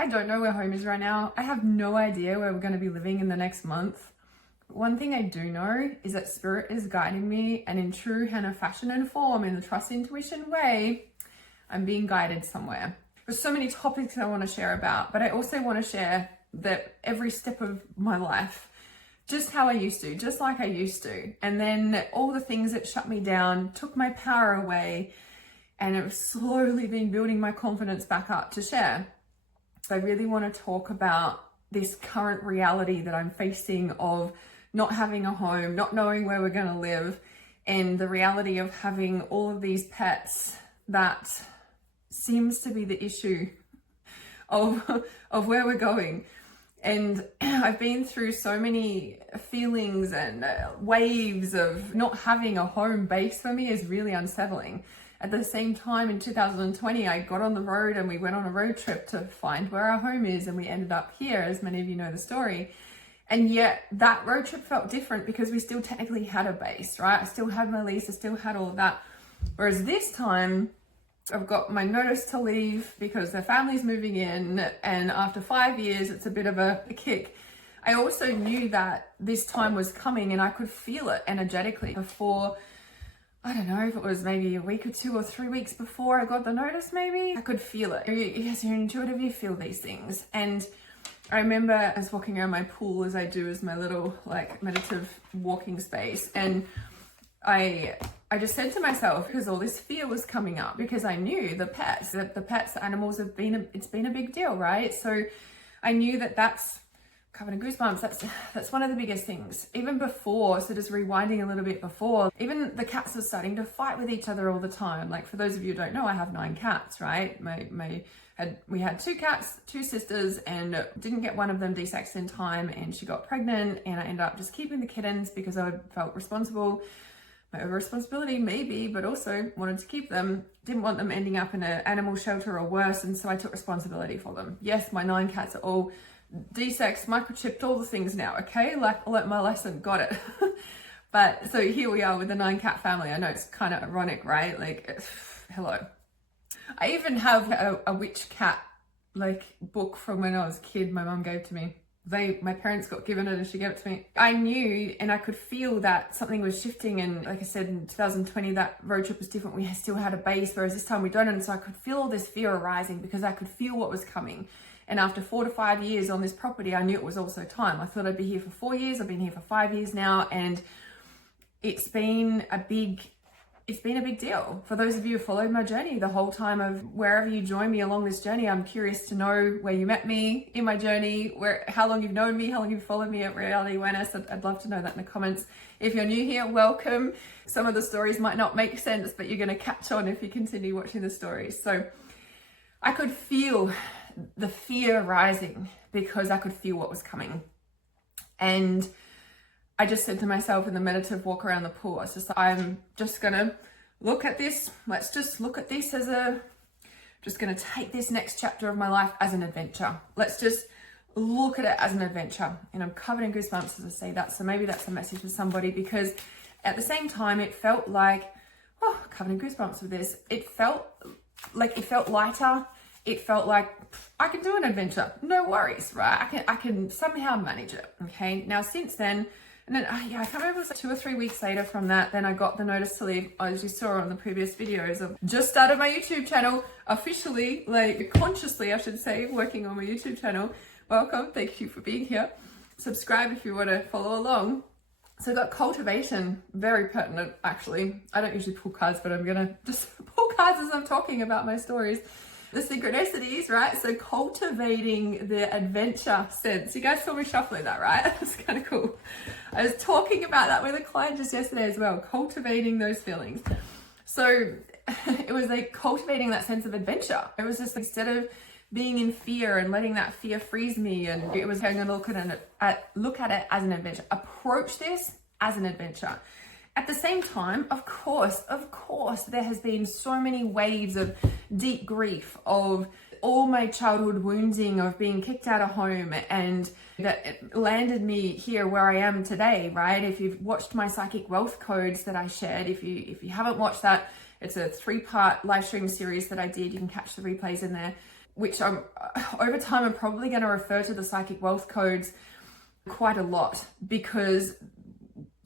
I don't know where home is right now. I have no idea where we're going to be living in the next month. One thing I do know is that spirit is guiding me, and in true Hannah fashion and form, in the trust intuition way, I'm being guided somewhere. There's so many topics I want to share about, but I also want to share that every step of my life, just how I used to, just like I used to. And then all the things that shut me down, took my power away, and I've slowly been building my confidence back up to share. So I really want to talk about this current reality that I'm facing of not having a home, not knowing where we're going to live, and the reality of having all of these pets that seems to be the issue of where we're going. And I've been through so many feelings and waves of not having a home base for me is really unsettling. At the same time, in 2020, I got on the road and we went on a road trip to find where our home is, and we ended up here, as many of you know the story. And yet that road trip felt different because we still technically had a base, right? I still had my lease, I still had all of that. Whereas this time, I've got my notice to leave because the family's moving in, and after 5 years, it's a bit of a kick. I also knew that this time was coming, and I could feel it energetically before. I don't know if it was maybe a week or 2 or 3 weeks before I got the notice, maybe. I could feel it. Yes, you're intuitive, you feel these things. And I remember I was walking around my pool, as I do as my little like meditative walking space. And I just said to myself, because all this fear was coming up, because I knew the pets, animals it's been a big deal, right? So I knew that's covered in goosebumps. That's one of the biggest things. Even before, so just rewinding a little bit before, even the cats are starting to fight with each other all the time. Like, for those of you who don't know, I have 9 cats, right? We had 2 cats, 2 sisters, and didn't get one of them desexed in time, and she got pregnant, and I ended up just keeping the kittens because I felt responsible. My over-responsibility maybe, but also wanted to keep them. Didn't want them ending up in an animal shelter or worse, and so I took responsibility for them. Yes, my 9 cats are all desexed, microchipped, all the things now, okay? Like, I learnt my lesson, got it. But so here we are with the 9 cat family. I know it's kind of ironic, right? Like, hello. I even have a witch cat like book from when I was a kid my mum gave to me. My parents got given it and she gave it to me. I knew and I could feel that something was shifting, and like I said, in 2020 that road trip was different. We still had a base, whereas this time we don't, and so I could feel all this fear arising because I could feel what was coming. And after 4 to 5 years on this property, I knew it was also time. I thought I'd be here for 4 years. I've been here for 5 years now, and it's been a big deal. For those of you who followed my journey the whole time, of wherever you join me along this journey, I'm curious to know where you met me in my journey, how long you've known me, how long you've followed me at Reality Awareness. I'd love to know that in the comments. If you're new here, welcome. Some of the stories might not make sense, but you're going to catch on if you continue watching the stories. So I could feel the fear rising because I could feel what was coming. And I just said to myself in the meditative walk around the pool, I'm just gonna look at this. Let's just look at this just gonna take this next chapter of my life as an adventure. Let's just look at it as an adventure. And I'm covered in goosebumps as I say that. So maybe that's a message for somebody, because at the same time, it felt like, covered in goosebumps with this. It felt lighter. It felt like I can do an adventure, no worries, right? I can somehow manage it. Okay. Now since then, and then I can't remember, it was like 2 or 3 weeks later from that, then I got the notice to leave, as you saw on the previous videos. I've just started my YouTube channel officially, like consciously, I should say, working on my YouTube channel. Welcome. Thank you for being here. Subscribe if you want to follow along. So I got cultivation, very pertinent actually. I don't usually pull cards, but I'm going to just pull cards as I'm talking about my stories. The synchronicities, right? So cultivating the adventure sense. You guys saw me shuffling that, right? It's kind of cool. I was talking about that with a client just yesterday as well, cultivating those feelings. So it was like cultivating that sense of adventure. It was just, instead of being in fear and letting that fear freeze me, and it was going to look at it as an adventure. Approach this as an adventure. At the same time, of course, there has been so many waves of deep grief, of all my childhood wounding, of being kicked out of home, and that landed me here where I am today, right? If you've watched my psychic wealth codes that I shared, if you haven't watched that, it's a 3-part live stream series that I did. You can catch the replays in there. which over time, I'm probably going to refer to the psychic wealth codes quite a lot, because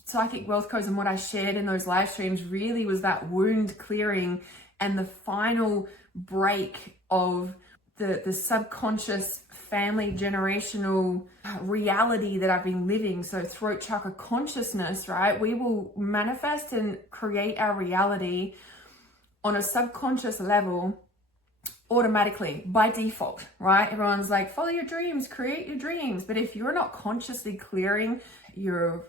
psychic wealth codes and what I shared in those live streams really was that wound clearing and the final break of the subconscious family generational reality that I've been living. So throat chakra consciousness, right? We will manifest and create our reality on a subconscious level automatically by default, right? Everyone's like, follow your dreams, create your dreams. But if you're not consciously clearing your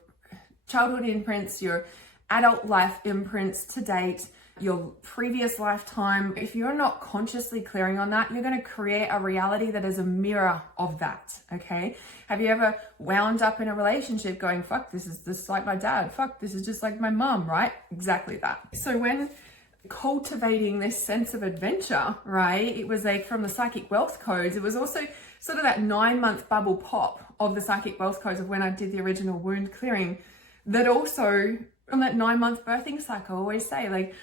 childhood imprints, your adult life imprints to date, your previous lifetime, if you're not consciously clearing on that, you're going to create a reality that is a mirror of that. Okay. Have you ever wound up in a relationship going, fuck, this is just like my dad, fuck, this is just like my mom, right? Exactly that. So when cultivating this sense of adventure, right, it was like from the psychic wealth codes, it was also sort of that 9-month bubble pop of the psychic wealth codes of when I did the original wound clearing, that also from that 9-month birthing cycle, I always say, like,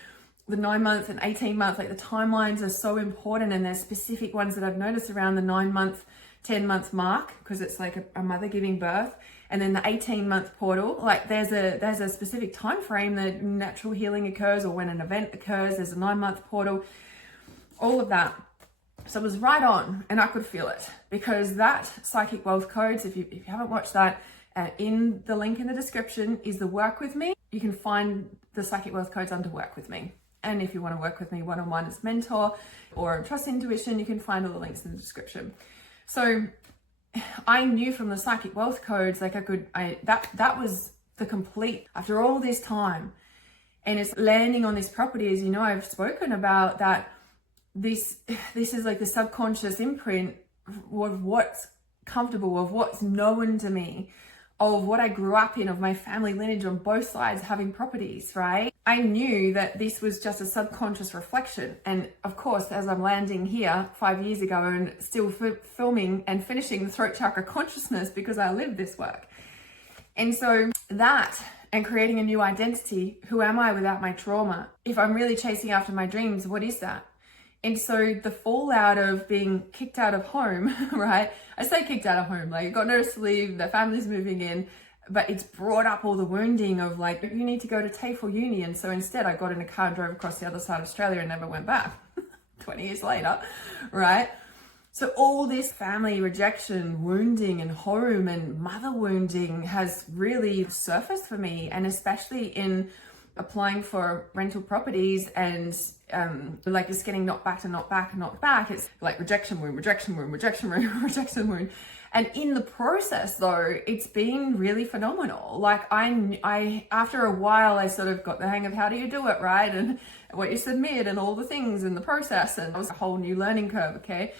the 9-month and 18-month, like the timelines are so important, and there's specific ones that I've noticed around the 9-month, 10-month mark, because it's like a mother giving birth, and then the 18-month portal, like there's a specific time frame that natural healing occurs, or when an event occurs, there's a 9-month portal, all of that. So it was right on, and I could feel it, because that psychic wealth codes, if you haven't watched that, in the link in the description is the work with me. You can find the psychic wealth codes under work with me. And if you want to work with me one-on-one as mentor or trust intuition, you can find all the links in the description. So I knew from the psychic wealth codes, like that was the complete, after all this time, and it's landing on this property, as you know, I've spoken about that this is like the subconscious imprint of what's comfortable, of what's known to me, of what I grew up in, of my family lineage on both sides having properties, right? I knew that this was just a subconscious reflection. And of course, as I'm landing here 5 years ago and still filming and finishing the throat chakra consciousness, because I live this work. And so that, and creating a new identity, who am I without my trauma? If I'm really chasing after my dreams, what is that? And so the fallout of being kicked out of home, right? I say kicked out of home, like you got notice to leave, the family's moving in, but it's brought up all the wounding of like, you need to go to TAFE uni. And so instead I got in a car and drove across the other side of Australia and never went back 20 years later, right? So all this family rejection, wounding and home and mother wounding has really surfaced for me, and especially in applying for rental properties and like just getting knocked back to knocked back and knocked back. It's like rejection wound, rejection wound, rejection wound, rejection wound. And in the process though, it's been really phenomenal. Like I after a while, I sort of got the hang of how do you do it, right? And what you submit and all the things in the process. And it was a whole new learning curve, okay?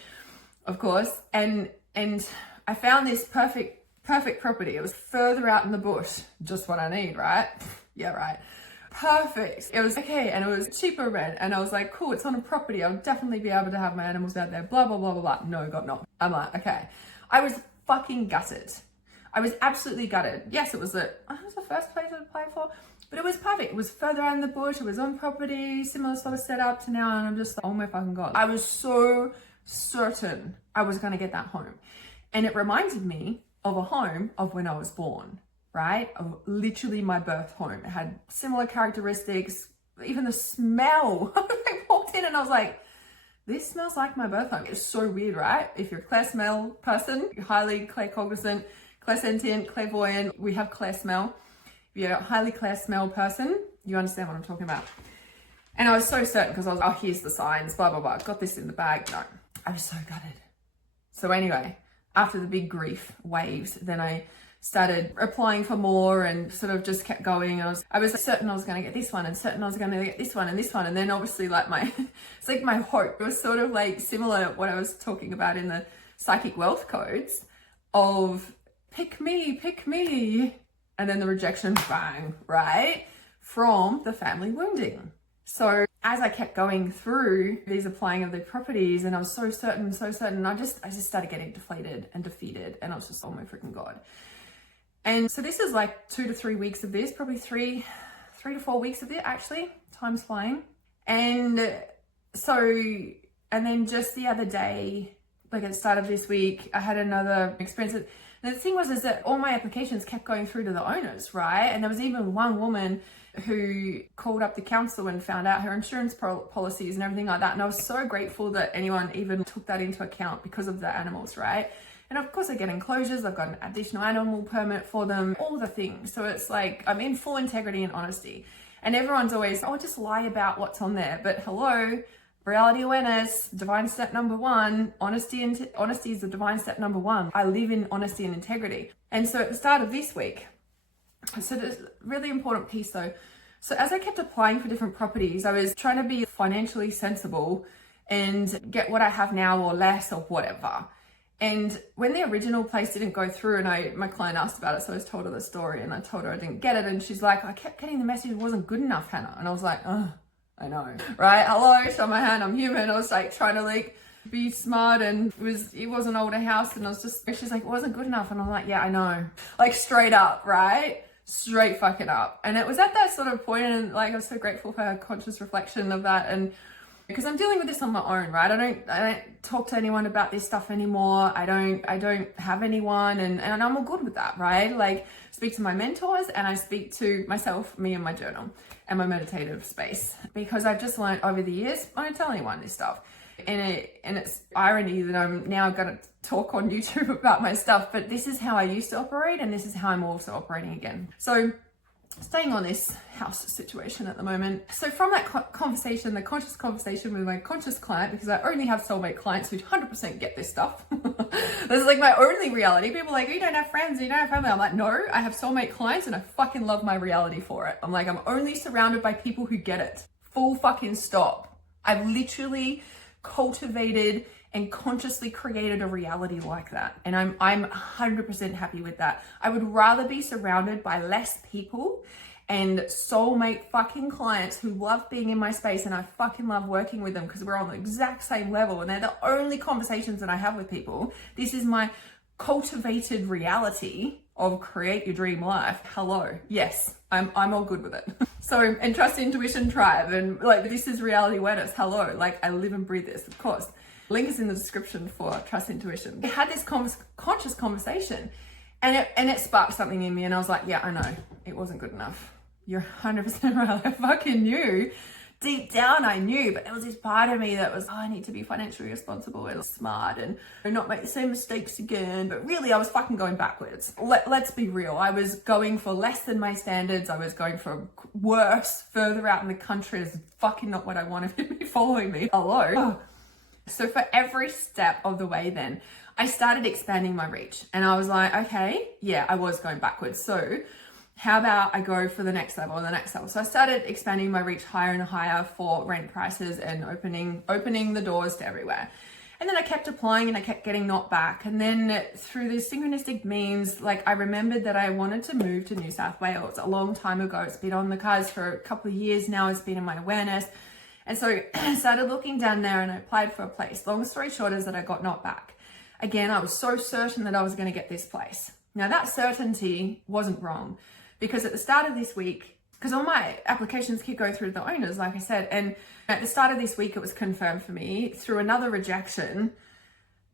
Of course. And I found this perfect property. It was further out in the bush, just what I need, right? Yeah, right. Perfect. It was okay, and it was cheaper rent, and I was like, cool, it's on a property, I'll definitely be able to have my animals out there, blah blah blah blah blah. No, God, no. I'm like, okay. I was fucking gutted. I was absolutely gutted. Yes, it was the first place I'd applied for, but it was perfect. It was further out in the bush, it was on property, similar sort of setup to now, and I'm just like, oh my fucking God. I was so certain I was gonna get that home. And it reminded me of a home of when I was born. Right? Of literally my birth home. It had similar characteristics, even the smell. I walked in and I was like, this smells like my birth home. It's so weird, right? If you're a clear smell person, you're highly claircognizant, clairsentient, clairvoyant, we have clear smell. If you're a highly clear smell person, you understand what I'm talking about. And I was so certain because I was, oh, here's the signs, blah, blah, blah. Got this in the bag. No, I was so gutted. So anyway, after the big grief waves, then I started applying for more and sort of just kept going. I was certain I was going to get this one and certain I was going to get this one and this one. And then obviously like it's like my hope was sort of like similar to what I was talking about in the psychic wealth codes of pick me. And then the rejection, bang, right? From the family wounding. So as I kept going through these applying of the properties and I was so certain, I just started getting deflated and defeated. And I was just, oh my freaking God. And so this is like 2 to 3 weeks of this, probably three to 4 weeks of it, actually. Time's flying. And so And then just the other day, like at the start of this week, I had another experience. And the thing is that all my applications kept going through to the owners, right? And there was even one woman who called up the council and found out her insurance policies and everything like that. And I was so grateful that anyone even took that into account because of the animals, right? And of course I get enclosures, I've got an additional animal permit for them, all the things. So it's like, I'm in full integrity and honesty. And everyone's always, oh, just lie about what's on there. But hello, reality awareness, divine step number one, honesty is the divine step number one. I live in honesty and integrity. And so at the start of this week, so there's a really important piece though. So as I kept applying for different properties, I was trying to be financially sensible and get what I have now or less or whatever. And when the original place didn't go through, and my client asked about it, so I just told her the story and I told her I didn't get it. And she's like, I kept getting the message it wasn't good enough, Hannah. And I was like, oh, I know, right? Hello, show my hand, I'm human. I was like trying to like be smart, and it was an older house, and she's like, it wasn't good enough. And I'm like, yeah, I know. Like straight up, right? Straight fucking up. And it was at that sort of point, and like I was so grateful for her conscious reflection of that. And because I'm dealing with this on my own, right? I don't talk to anyone about this stuff anymore. I don't have anyone, and I'm all good with that, right? Like speak to my mentors, and I speak to myself, me and my journal and my meditative space, because I've just learned over the years, I don't tell anyone this stuff. And it's irony that I'm now going to talk on YouTube about my stuff, but this is how I used to operate, and this is how I'm also operating again. So staying on this house situation at the moment. So from that conversation, the conscious conversation with my conscious client, because I only have soulmate clients who 100% get this stuff. This is like my only reality. People are like, you don't have friends, you don't have family. I'm like, no, I have soulmate clients and I fucking love my reality for it. I'm like, I'm only surrounded by people who get it. Full fucking stop. I've literally cultivated and consciously created a reality like that, and I'm 100% happy with that. I would rather be surrounded by less people and soulmate fucking clients who love being in my space, and I fucking love working with them because we're on the exact same level, and they're the only conversations that I have with people. This is my cultivated reality of create your dream life. Hello, yes, I'm all good with it. So, and trust intuition tribe, and like this is reality awareness. Hello, like I live and breathe this, of course. Link is in the description for trust intuition. We had this conscious conversation, and it sparked something in me, and I was like, yeah, I know it wasn't good enough. You're 100% right. I fucking knew. Deep down, I knew, but there was this part of me that was, oh, I need to be financially responsible and smart and not make the same mistakes again. But really, I was fucking going backwards. Let's be real. I was going for less than my standards. I was going for worse, further out in the country. Is fucking not what I wanted to be following me. Hello. Oh. So for every step of the way then, I started expanding my reach. And I was like, okay, yeah, I was going backwards. So how about I go for the next level and the next level? So I started expanding my reach higher and higher for rent prices and opening the doors to everywhere. And then I kept applying and I kept getting knocked back. And then through these synchronistic means, like I remembered that I wanted to move to New South Wales a long time ago. It's been on the cards for a couple of years now. It's been in my awareness. And so I started looking down there and I applied for a place. Long story short is that I got knocked back. Again, I was so certain that I was going to get this place. Now that certainty wasn't wrong, because at the start of this week, because all my applications keep going through to the owners, like I said, and at the start of this week, it was confirmed for me through another rejection.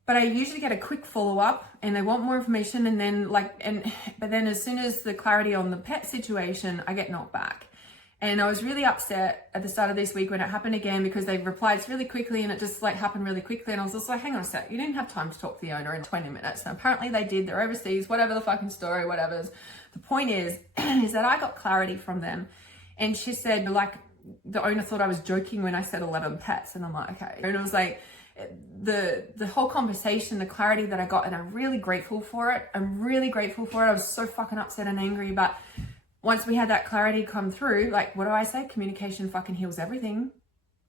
But I usually get a quick follow-up and they want more information, and then but then as soon as the clarity on the pet situation, I get knocked back. And I was really upset at the start of this week when it happened again, because they replied really quickly and it just like happened really quickly. And I was just like, hang on a sec, you didn't have time to talk to the owner in 20 minutes. And apparently they did, they're overseas, whatever the fucking story, whatever's. The point is that I got clarity from them. And she said, like, the owner thought I was joking when I said 11 pets. And I'm like, okay. And it was like, the whole conversation, the clarity that I got, and I'm really grateful for it. I'm really grateful for it. I was so fucking upset and angry, but once we had that clarity come through, like, what do I say? Communication fucking heals everything.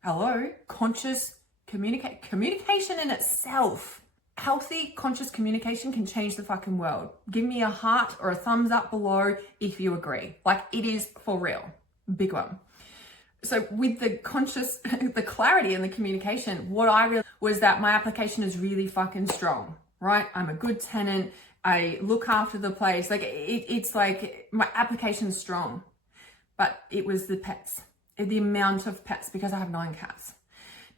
Hello? Conscious communication in itself. Healthy, conscious communication can change the fucking world. Give me a heart or a thumbs up below if you agree. Like, it is for real. Big one. So with the conscious, the clarity and the communication, what I realized was that my application is really fucking strong, right? I'm a good tenant. I look after the place. Like it's like my application's strong, but it was the pets, the amount of pets, because I have 9 cats.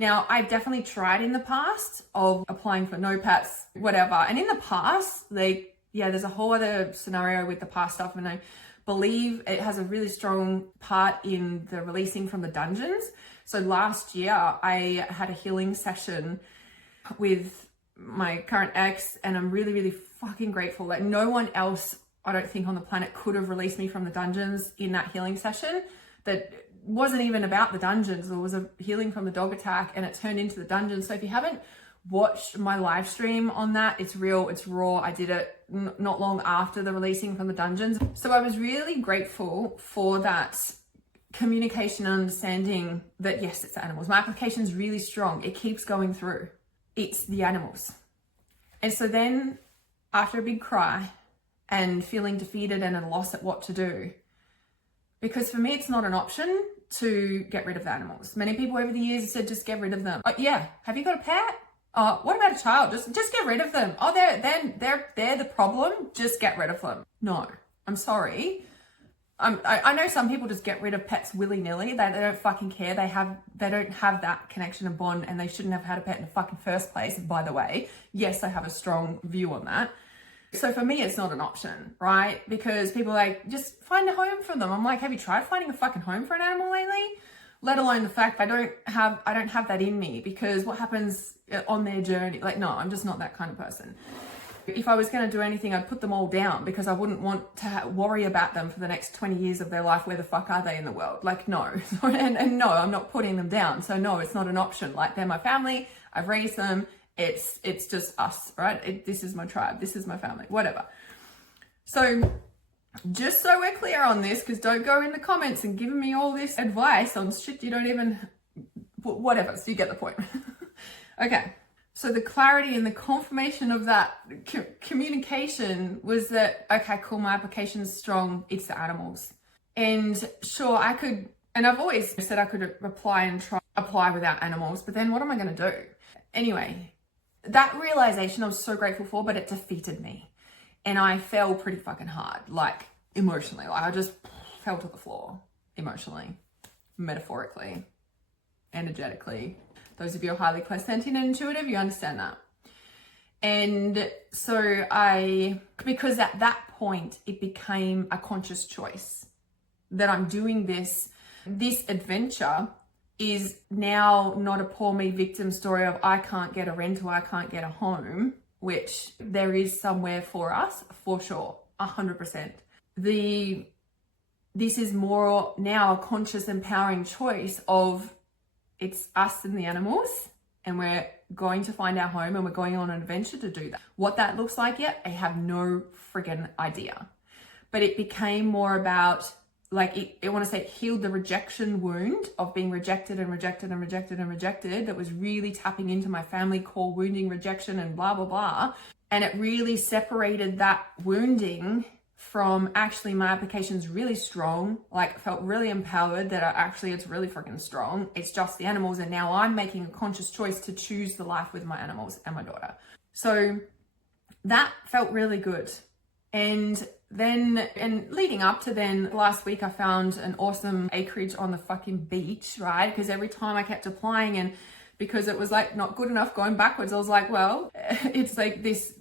Now, I've definitely tried in the past of applying for no pets, whatever. And in the past, there's a whole other scenario with the past stuff. And I believe it has a really strong part in the releasing from the dungeons. So last year, I had a healing session with my current ex, and I'm really, really fucking grateful. Like, no one else, I don't think, on the planet could have released me from the dungeons in that healing session. That wasn't even about the dungeons. It was a healing from the dog attack, and it turned into the dungeons. So if you haven't watched my live stream on that, it's real, it's raw. I did it not long after the releasing from the dungeons. So I was really grateful for that communication and understanding that, yes, it's the animals. My application is really strong. It keeps going through. It's the animals. And so then after a big cry and feeling defeated and at a loss at what to do, because for me, it's not an option to get rid of the animals. Many people over the years have said, just get rid of them. Oh, yeah. Have you got a pet? What about a child? Just get rid of them. Oh, they're the problem. Just get rid of them. No, I'm sorry. I know some people just get rid of pets willy-nilly. They don't fucking care. They don't have that connection and bond, and they shouldn't have had a pet in the fucking first place, by the way. Yes, I have a strong view on that. So for me, it's not an option, right? Because people are like, just find a home for them. I'm like, have you tried finding a fucking home for an animal lately? Let alone the fact I don't have that in me, because what happens on their journey? Like, no, I'm just not that kind of person. If I was going to do anything, I'd put them all down, because I wouldn't want to worry about them for the next 20 years of their life. Where the fuck are they in the world? Like, no. and no, I'm not putting them down. So no, it's not an option. Like, they're my family. I've raised them. It's just us, right? This is my tribe. This is my family, whatever. So just so we're clear on this, because don't go in the comments and giving me all this advice on shit you don't even, whatever. So you get the point. Okay. So the clarity and the confirmation of that communication was that, okay, cool, my application is strong. It's the animals. And sure, I could, and I've always said I could apply and apply without animals, but then what am I going to do? Anyway, that realization I was so grateful for, but it defeated me. And I fell pretty fucking hard, like emotionally. Like, I just fell to the floor emotionally, metaphorically, energetically. Those of you who are highly clairsentient and intuitive, you understand that. And so because at that point, it became a conscious choice that I'm doing this adventure is now not a poor me victim story of I can't get a rental, I can't get a home, which there is somewhere for us, for sure, 100%. This is more now a conscious, empowering choice of it's us and the animals, and we're going to find our home, and we're going on an adventure to do that. What that looks like yet, I have no friggin' idea. But it became more about, like, I want to say it healed the rejection wound of being rejected and rejected and rejected and rejected. That was really tapping into my family core wounding, rejection, and blah, blah, blah. And it really separated that wounding from actually my application's really strong, like felt really empowered that it's really freaking strong. It's just the animals. And now I'm making a conscious choice to choose the life with my animals and my daughter. So that felt really good. And leading up to then, last week I found an awesome acreage on the fucking beach, right? Because every time I kept applying, and because it was like not good enough going backwards, I was like, well, it's like this,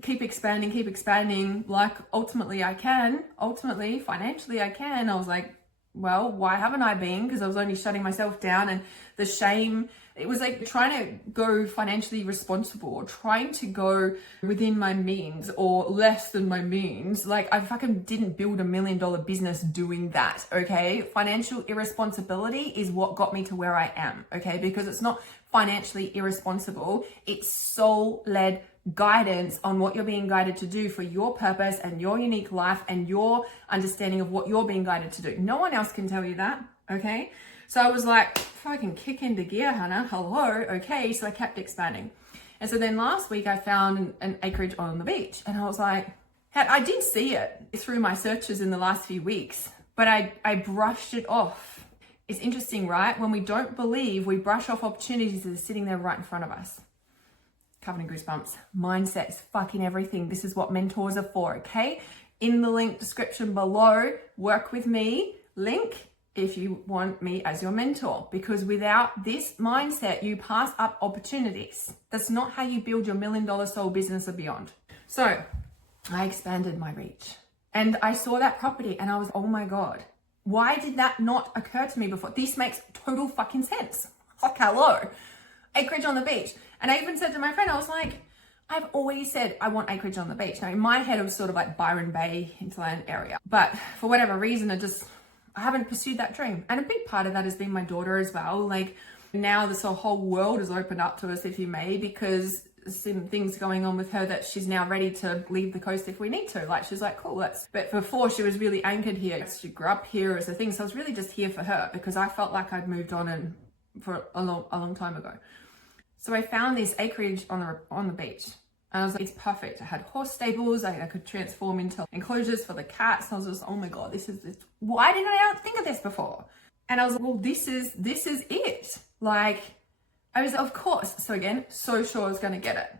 keep expanding, like ultimately financially I can. I was like, well, why haven't I been? Because I was only shutting myself down, and the shame, it was like trying to go financially responsible or trying to go within my means or less than my means. Like, I fucking didn't build $1 million business doing that, okay? Financial irresponsibility is what got me to where I am, okay? Because it's not financially irresponsible. It's soul-led guidance on what you're being guided to do for your purpose and your unique life and your understanding of what you're being guided to do. No one else can tell you that, okay? So I was like, fucking kick into gear, Hannah. Hello, okay. So I kept expanding. And so then last week I found an acreage on the beach, and I was like, I did see it through my searches in the last few weeks, but I brushed it off. It's interesting, right? When we don't believe, we brush off opportunities that are sitting there right in front of us. Covered in goosebumps. Mindset is fucking everything. This is what mentors are for, okay? In the link description below, work with me link, if you want me as your mentor, because without this mindset, you pass up opportunities. That's not how you build your $1 million soul business or beyond. So I expanded my reach and I saw that property and I was, oh my God, why did that not occur to me before? This makes total fucking sense. Like, hello, acreage on the beach. And I even said to my friend, I was like, I've always said I want acreage on the beach. Now in my head, it was sort of like Byron Bay hinterland area, but for whatever reason, I haven't pursued that dream. And a big part of that has been my daughter as well. Like now this whole world is opened up to us, if you may, because some things going on with her that she's now ready to leave the coast if we need to. Like she's like, cool, but before she was really anchored here. She grew up here as a thing. So I was really just here for her because I felt like I'd moved on and for a long time ago. So I found this acreage on the beach. And I was like, it's perfect. I had horse stables. I could transform into enclosures for the cats. I was just, oh my God, this. Why didn't I think of this before? And I was like, well, this is it. Like, I was, of course. So again, so sure I was going to get it.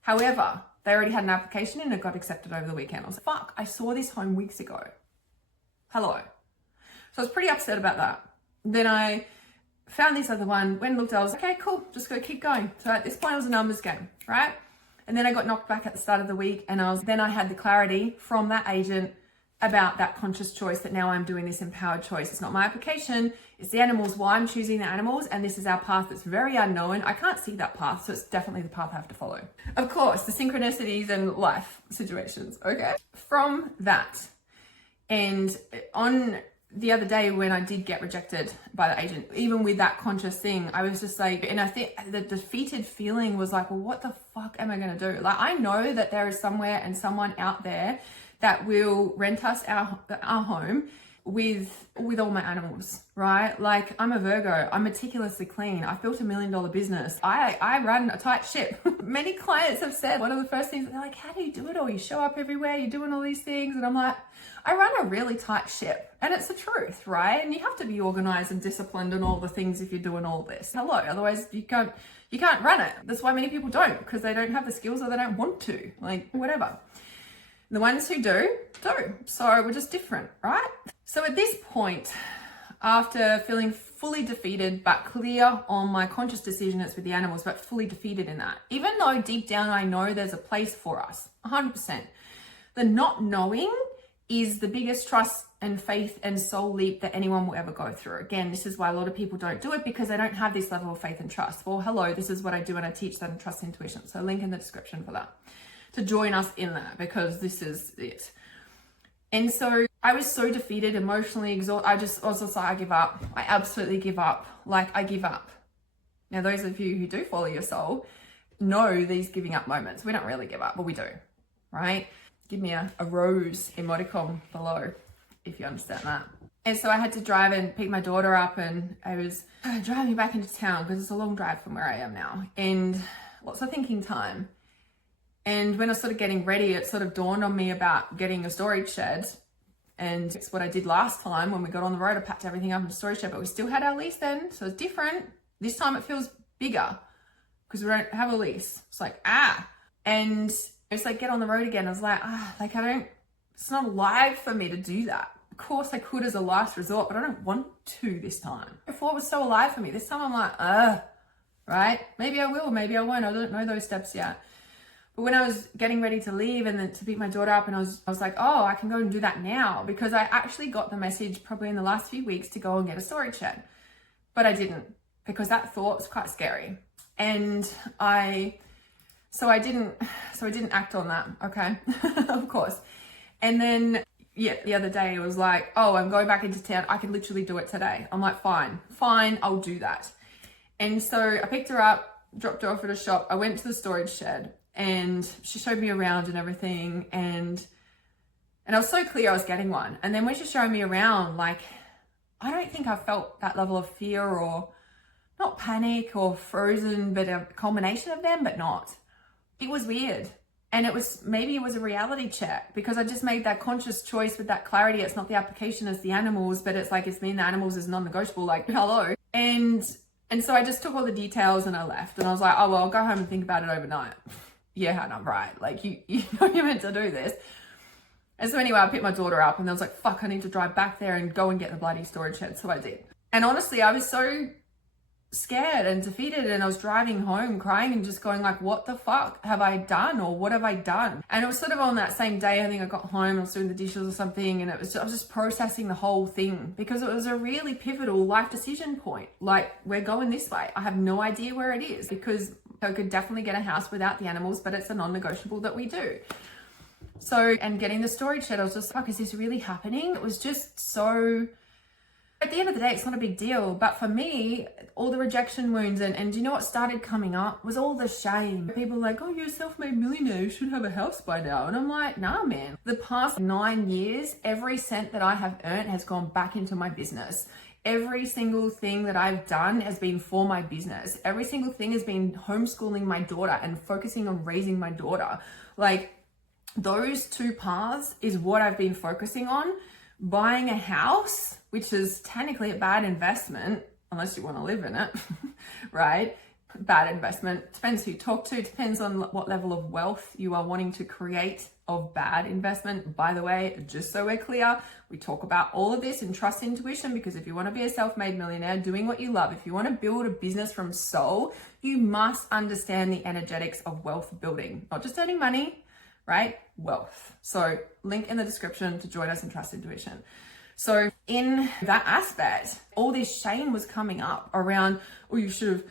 However, they already had an application and it got accepted over the weekend. I was like, fuck, I saw this home weeks ago. Hello. So I was pretty upset about that. Then I found this other one, went and looked, I was like, okay, cool, just gotta keep going. So at this point, it was a numbers game, right? And then I got knocked back at the start of the week and then I had the clarity from that agent about that conscious choice that now I'm doing this empowered choice. It's not my application, it's the animals, why I'm choosing the animals, and this is our path that's very unknown. I can't see that path, so it's definitely the path I have to follow. Of course, the synchronicities and life situations, okay? From that, and on the other day when I did get rejected by the agent, even with that conscious thing, I was just like, and I think the defeated feeling was like, well, what the fuck am I going to do? Like, I know that there is somewhere and someone out there that will rent us our home with all my animals, right? Like, I'm a Virgo, I'm meticulously clean. I've built $1 million business. I run a tight ship. Many clients have said one of the first things, they're like, how do you do it all? You show up everywhere, you're doing all these things. And I'm like, I run a really tight ship, and it's the truth, right? And you have to be organized and disciplined and all the things if you're doing all this. Hello, otherwise you can't run it. That's why many people don't, because they don't have the skills or they don't want to, like whatever. The ones who do. So we're just different, right? So at this point, after feeling fully defeated, but clear on my conscious decision, it's with the animals, but fully defeated in that, even though deep down I know there's a place for us, 100%. The not knowing is the biggest trust and faith and soul leap that anyone will ever go through. Again, this is why a lot of people don't do it, because they don't have this level of faith and trust. Well, hello, this is what I do, and I teach that and trust intuition. So link in the description for that, to join us in that, because this is it. And so I was so defeated, emotionally exhausted. I was just like, I give up. I absolutely give up. Like, I give up. Now, those of you who do follow your soul know these giving up moments. We don't really give up, but we do, right? Give me a rose emoticon below if you understand that. And so I had to drive and pick my daughter up, and I was driving back into town because it's a long drive from where I am now, and lots of thinking time. And when I was sort of getting ready, it sort of dawned on me about getting a storage shed. And it's what I did last time when we got on the road. I packed everything up in the storage shed, but we still had our lease then. So it's different. This time it feels bigger because we don't have a lease. It's like, and it's like, get on the road again. I was like, it's not alive for me to do that. Of course I could as a last resort, but I don't want to this time. Before it was so alive for me. This time I'm like, right? Maybe I will, maybe I won't. I don't know those steps yet. But when I was getting ready to leave and then to pick my daughter up, and I was like, oh, I can go and do that now, because I actually got the message probably in the last few weeks to go and get a storage shed. But I didn't, because that thought was quite scary. And I didn't act on that, okay? Of course. And then, the other day it was like, oh, I'm going back into town. I can literally do it today. I'm like, fine, I'll do that. And so I picked her up, dropped her off at a shop. I went to the storage shed, and she showed me around and everything. And I was so clear I was getting one. And then when she showed me around, like, I don't think I felt that level of fear, or not panic or frozen, but a combination of them, but not. It was weird. And maybe it was a reality check, because I just made that conscious choice with that clarity. It's not the application, it's the animals, but it's like, it's me and the animals is non-negotiable, like, hello. And so I just took all the details and I left, and I was like, oh, well, I'll go home and think about it overnight. Yeah, Hannah, right. Like, you know you're meant to do this. And so anyway, I picked my daughter up and I was like, fuck, I need to drive back there and go and get the bloody storage shed. So I did. And honestly, I was so scared and defeated, and I was driving home crying and just going like, what the fuck have I done, or what have I done? And it was sort of on that same day, I think I got home, I was doing the dishes or something, and I was just processing the whole thing, because it was a really pivotal life decision point. Like, we're going this way. I have no idea where it is, because I could definitely get a house without the animals, but it's a non-negotiable that we do. So, and getting the storage shed, I was just, fuck, is this really happening? It was just so... At the end of the day, it's not a big deal. But for me, all the rejection wounds and you know what started coming up was all the shame. People were like, oh, you're a self-made millionaire, you should have a house by now. And I'm like, nah, man. The past 9 years, every cent that I have earned has gone back into my business. Every single thing that I've done has been for my business. Every single thing has been homeschooling my daughter and focusing on raising my daughter. Like, those two paths is what I've been focusing on. Buying a house, which is technically a bad investment, unless you want to live in it, right? Bad investment. Depends who you talk to, depends on what level of wealth you are wanting to create of bad investment. By the way, just so we're clear, we talk about all of this in Trust Intuition, because if you want to be a self-made millionaire doing what you love, if you want to build a business from soul, you must understand the energetics of wealth building, not just earning money, right? Wealth. So link in the description to join us in Trust Intuition. So in that aspect, all this shame was coming up around, oh, you should have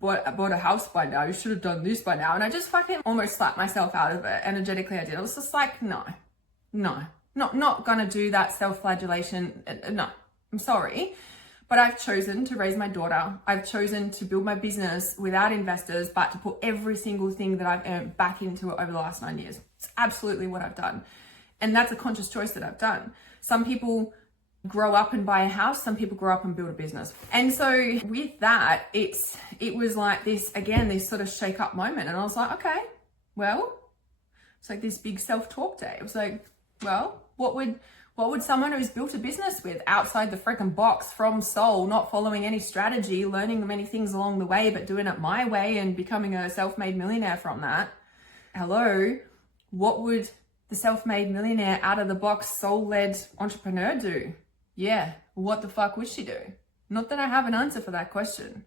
bought a house by now. You should have done this by now. And I just fucking almost slapped myself out of it. Energetically, I did. I was just like, no, not gonna do that self-flagellation. No, I'm sorry. But I've chosen to raise my daughter. I've chosen to build my business without investors, but to put every single thing that I've earned back into it over the last 9 years. It's absolutely what I've done. And that's a conscious choice that I've done. Some people grow up and buy a house. Some people grow up and build a business. And so with that, it was like this, again, this sort of shake up moment. And I was like, okay, well, it's like this big self-talk day. It was like, well, what would someone who's built a business with outside the freaking box, from soul, not following any strategy, learning many things along the way, but doing it my way and becoming a self-made millionaire from that? Hello, what would the self-made millionaire out of the box soul-led entrepreneur do? Yeah, what the fuck would she do? Not that I have an answer for that question,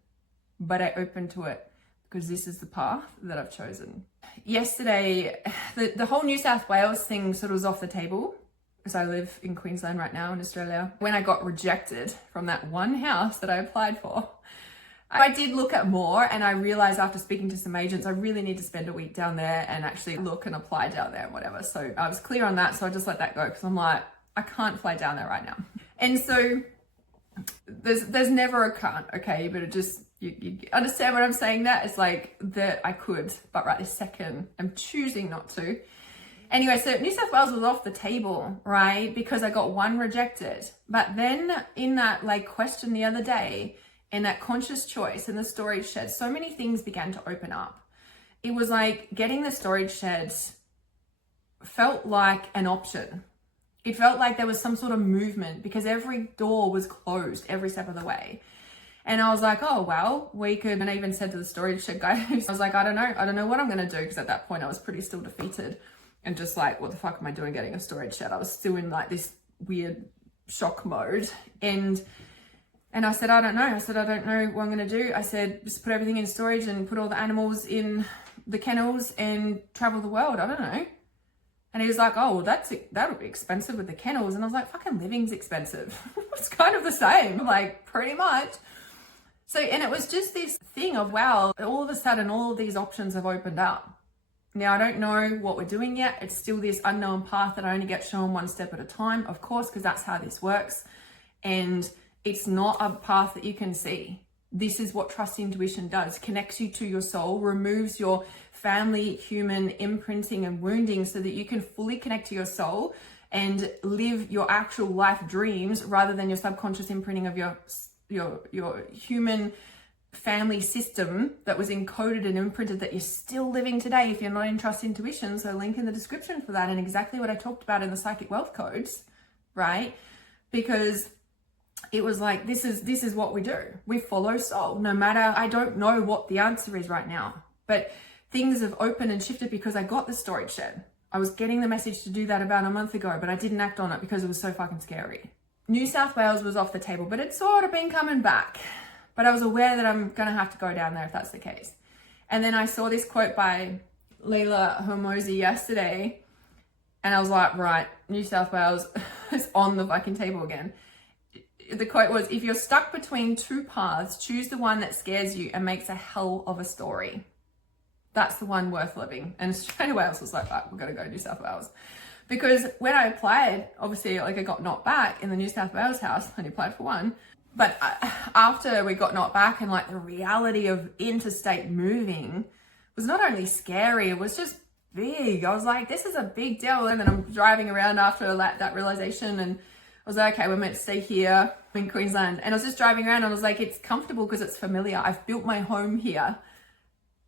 but I open to it because this is the path that I've chosen. Yesterday, the whole New South Wales thing sort of was off the table, because I live in Queensland right now in Australia. When I got rejected from that one house that I applied for, I did look at more, and I realized after speaking to some agents, I really need to spend a week down there and actually look and apply down there and whatever. So I was clear on that. So I just let that go, because I'm like, I can't fly down there right now. And so there's never a can't, okay? But it just, you understand what I'm saying? That it's like that I could, but right this second, I'm choosing not to. Anyway, so New South Wales was off the table, right? Because I got one rejected. But then in that like question the other day, in that conscious choice in the storage shed, so many things began to open up. It was like getting the storage shed felt like an option. It felt like there was some sort of movement, because every door was closed every step of the way. And I was like, oh, well, we could, and I even said to the storage shed guy, I was like, I don't know what I'm going to do. Because at that point I was pretty still defeated. And just like, what the fuck am I doing getting a storage shed? I was still in like this weird shock mode. And I said, I don't know. I said, I don't know what I'm going to do. I said, just put everything in storage and put all the animals in the kennels and travel the world. I don't know. And he was like, oh, well, that would be expensive with the kennels. And I was like, fucking living's expensive. It's kind of the same, like pretty much. So, and it was just this thing of, wow, all of a sudden, all of these options have opened up. Now, I don't know what we're doing yet. It's still this unknown path that I only get shown one step at a time, of course, because that's how this works. And it's not a path that you can see. This is what Trust Intuition does. Connects you to your soul, removes your family, human imprinting and wounding so that you can fully connect to your soul and live your actual life dreams rather than your subconscious imprinting of your human family system that was encoded and imprinted that you're still living today if you're not in Trust Intuition. So link in the description for that, and exactly what I talked about in the Psychic Wealth Codes, right? Because it was like, this is what we do. We follow soul. No matter, I don't know what the answer is right now, but things have opened and shifted because I got the storage shed. I was getting the message to do that about a month ago, but I didn't act on it because it was so fucking scary. New South Wales was off the table, but it's sort of been coming back. But I was aware that I'm going to have to go down there if that's the case. And then I saw this quote by Leila Hormozi yesterday, and I was like, right, New South Wales is on the fucking table again. The quote was, if you're stuck between two paths, choose the one that scares you and makes a hell of a story. That's the one worth living. And straight away I was like, right, we've got to go to New South Wales. Because when I applied, obviously, like, I got knocked back in the New South Wales house. I only applied for one. But after we got knocked back, and like the reality of interstate moving was not only scary, it was just big. I was like, this is a big deal. And then I'm driving around after that realization, and I was like, okay, we're meant to stay here in Queensland. And I was just driving around and I was like, it's comfortable because it's familiar. I've built my home here.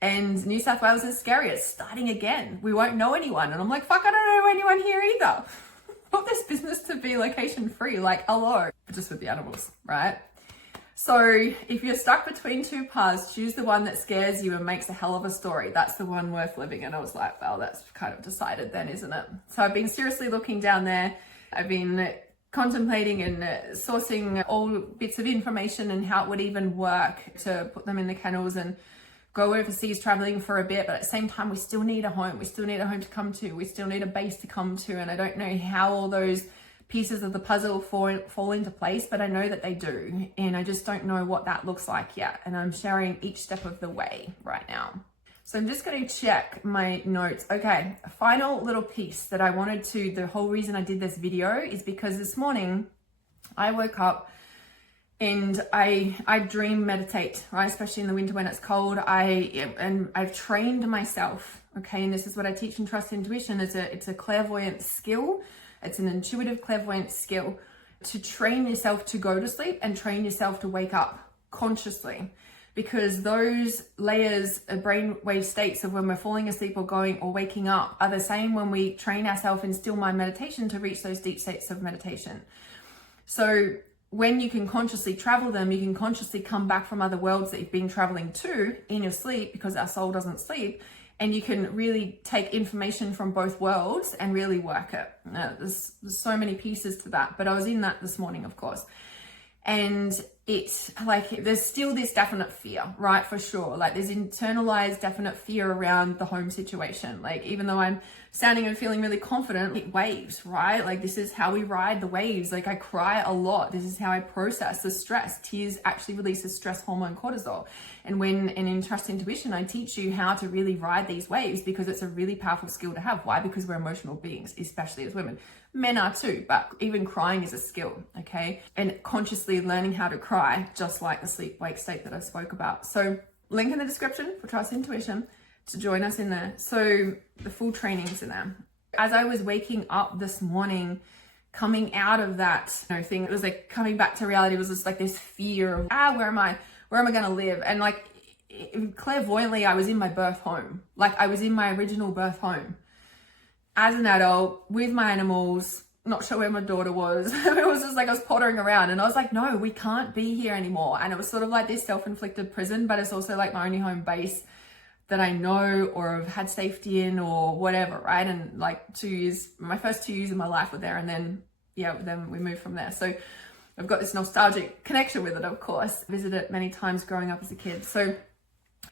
And New South Wales is scary. It's starting again. We won't know anyone. And I'm like, fuck, I don't know anyone here either. Want this business to be location free, like, hello, just with the animals, right? So if you're stuck between two paths, choose the one that scares you and makes a hell of a story. That's the one worth living. And I was like, well, that's kind of decided then, isn't it? So I've been seriously looking down there. I've been contemplating and sourcing all bits of information and how it would even work to put them in the kennels and go overseas traveling for a bit, but at the same time, we still need a home. We still need a home to come to. We still need a base to come to. And I don't know how all those pieces of the puzzle fall into place, but I know that they do. And I just don't know what that looks like yet. And I'm sharing each step of the way right now. So I'm just going to check my notes. Okay, a final little piece that I wanted to, the whole reason I did this video is because this morning I woke up and I dream meditate, right? Especially in the winter when it's cold. I've trained myself, okay? And this is what I teach in Trust Intuition. It's a clairvoyant skill. It's an intuitive clairvoyant skill to train yourself to go to sleep and train yourself to wake up consciously. Because those layers of brainwave states of when we're falling asleep or going or waking up are the same when we train ourselves in still mind meditation to reach those deep states of meditation. So when you can consciously travel them, you can consciously come back from other worlds that you've been traveling to in your sleep, because our soul doesn't sleep, and you can really take information from both worlds and really work it. Now, there's so many pieces to that, but I was in that this morning, of course. And it's like, there's still this definite fear, right? For sure. Like, there's internalized definite fear around the home situation. Like, even though I'm sounding and feeling really confident, it waves, right? Like, this is how we ride the waves. Like, I cry a lot. This is how I process the stress. Tears actually release the stress hormone cortisol. And in Trust Intuition, I teach you how to really ride these waves, because it's a really powerful skill to have. Why? Because we're emotional beings, especially as women. Men are too, but even crying is a skill, okay? And consciously learning how to cry, just like the sleep-wake state that I spoke about. So link in the description for Trust Intuition to join us in there. So the full training's in there. As I was waking up this morning, coming out of that thing, it was like coming back to reality. It was just like this fear of, where am I going to live? And like clairvoyantly, I was in my birth home. Like, I was in my original birth home as an adult with my animals, not sure where my daughter was. It was just like I was pottering around, and I was like, no, we can't be here anymore. And it was sort of like this self-inflicted prison, but it's also like my only home base that I know or have had safety in or whatever, right? And like 2 years, my first 2 years of my life were there, and then we moved from there. So I've got this nostalgic connection with it, of course. Visited it many times growing up as a kid. So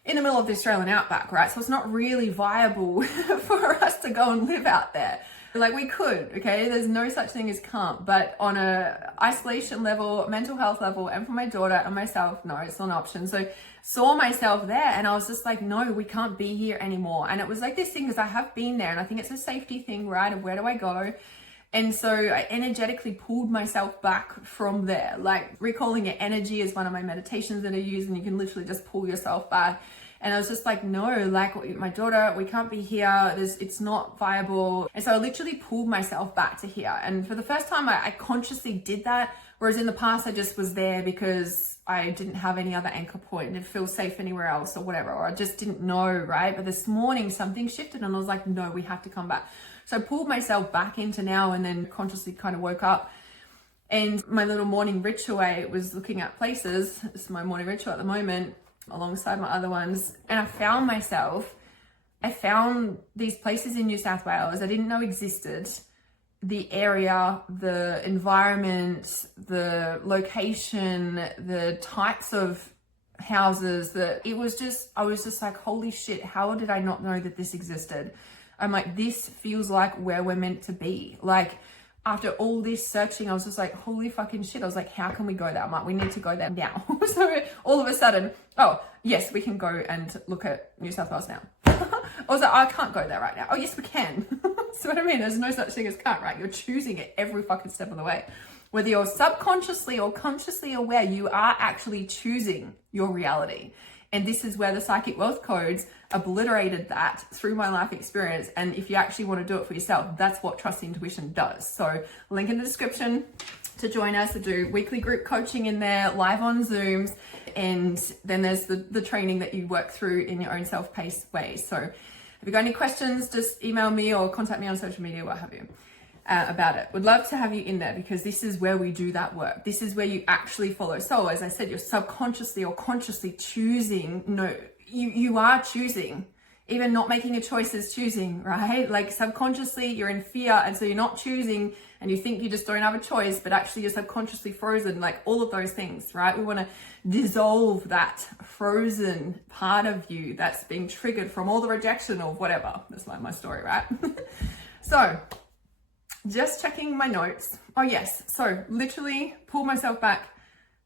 in the middle of the Australian outback, right? So it's not really viable for us to go and live out there. Like, we could, okay? There's no such thing as can't, but on a isolation level, mental health level, and for my daughter and myself, no, it's not an option. So saw myself there, and I was just like, no, we can't be here anymore. And it was like this thing, because I have been there, and I think it's a safety thing, right? Of where do I go? And so I energetically pulled myself back from there. Like, recalling your energy is one of my meditations that I use, and you can literally just pull yourself back. And I was just like, no, like, my daughter, we can't be here. It's not viable. And so I literally pulled myself back to here. And for the first time, I consciously did that. Whereas in the past, I just was there because I didn't have any other anchor point and didn't feel safe anywhere else or whatever, or I just didn't know, right? But this morning, something shifted, and I was like, no, we have to come back. So I pulled myself back into now, and then consciously kind of woke up. And my little morning ritual was looking at places. It's my morning ritual at the moment, alongside my other ones. And I found myself I found these places in New South Wales I didn't know existed. The area, the environment, the location, the types of houses, I was just like, holy shit, how did I not know that this existed? I'm like, this feels like where we're meant to be. Like, after all this searching, I was just like, holy fucking shit. I was like, how can we go there? I'm like, we need to go there now. So all of a sudden, oh, yes, we can go and look at New South Wales now. I was like, I can't go there right now. Oh, yes, we can. See what I mean? There's no such thing as can't, right? You're choosing it every fucking step of the way. Whether you're subconsciously or consciously aware, you are actually choosing your reality. And this is where the psychic wealth codes obliterated that through my life experience. And if you actually want to do it for yourself, that's what Trust Intuition does. So link in the description to join us, to do weekly group coaching in there, live on Zooms. And then there's the training that you work through in your own self-paced way. So if you've got any questions, just email me or contact me on social media, what have you, about it. Would love to have you in there, because this is where we do that work. This is where you actually follow. So as I said, you're subconsciously or consciously choosing. No, you are choosing. Even not making a choice is choosing, right? Like subconsciously you're in fear, and so you're not choosing, and you think you just don't have a choice, but actually you're subconsciously frozen, like all of those things, right? We want to dissolve that frozen part of you that's being triggered from all the rejection or whatever. That's like my story, right? So just checking my notes. Oh yes, so literally pulled myself back,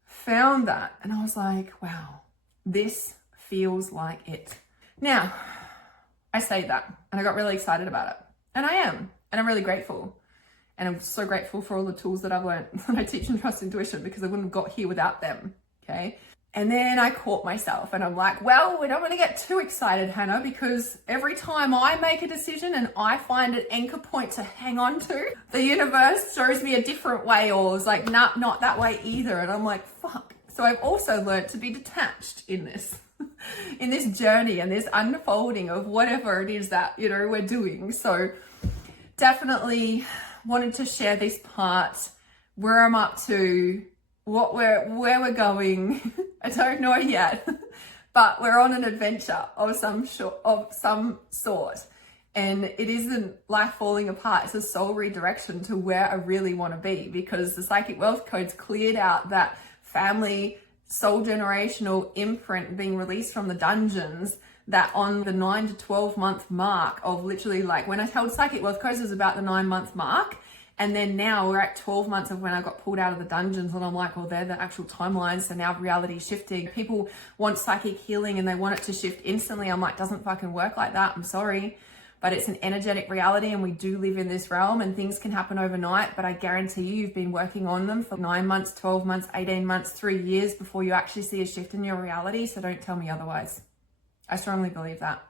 found that, and I was like, wow, this feels like it. Now, I say that, and I got really excited about it, and I am, and I'm really grateful. And I'm so grateful for all the tools that I've learned that I teach in Trust Intuition, because I wouldn't have got here without them, okay? And then I caught myself, and I'm like, well, we don't want to get too excited, Hannah, because every time I make a decision and I find an anchor point to hang on to, the universe shows me a different way, or is like, nah, not that way either. And I'm like, fuck. So I've also learned to be detached in this, in this journey and this unfolding of whatever it is that, you know, we're doing. So definitely wanted to share this part, where I'm up to, where we're going. I don't know yet, but we're on an adventure of some sort, and it isn't life falling apart. It's a soul redirection to where I really want to be, because the psychic wealth codes cleared out that family soul generational imprint being released from the dungeons, that on the 9 to 12 month mark of literally, like when I held psychic wealth codes, it was about the 9-month mark. And then now we're at 12 months of when I got pulled out of the dungeons, and I'm like, well, they're the actual timelines. So now reality is shifting. People want psychic healing and they want it to shift instantly. I'm like, doesn't fucking work like that. I'm sorry, but it's an energetic reality, and we do live in this realm, and things can happen overnight. But I guarantee you've been working on them for 9 months, 12 months, 18 months, 3 years before you actually see a shift in your reality. So don't tell me otherwise. I strongly believe that.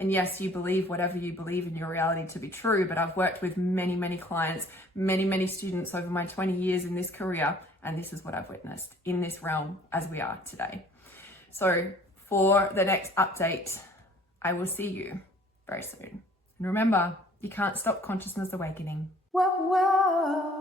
And yes, you believe whatever you believe in your reality to be true, but I've worked with many, many clients, many, many students over my 20 years in this career, and this is what I've witnessed in this realm as we are today. So for the next update, I will see you very soon. And remember, you can't stop consciousness awakening. Whoa, whoa.